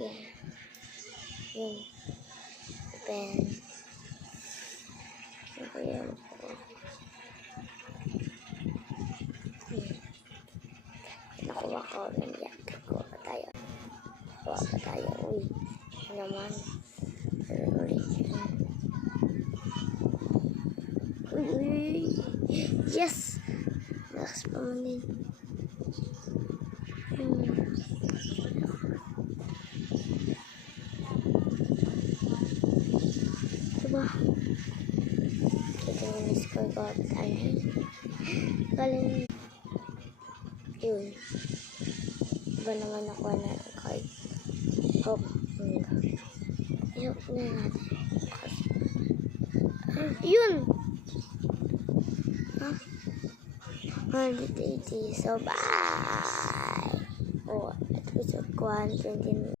Yan. Yun. Open. Ayan po. Nakuha ko. Nandiyan. Kuha pa tayo. Kuha pa tayo. Uy. Naman. Ulit. Uy. Yes! Next pa man din. Diba? Kita mo na score ko pa tayo. Galing. Yun. Diba naman nakuha na ang card. Hope. I-hope na natin. Yun! Huh? 180. So, bye! Oh, episode 129.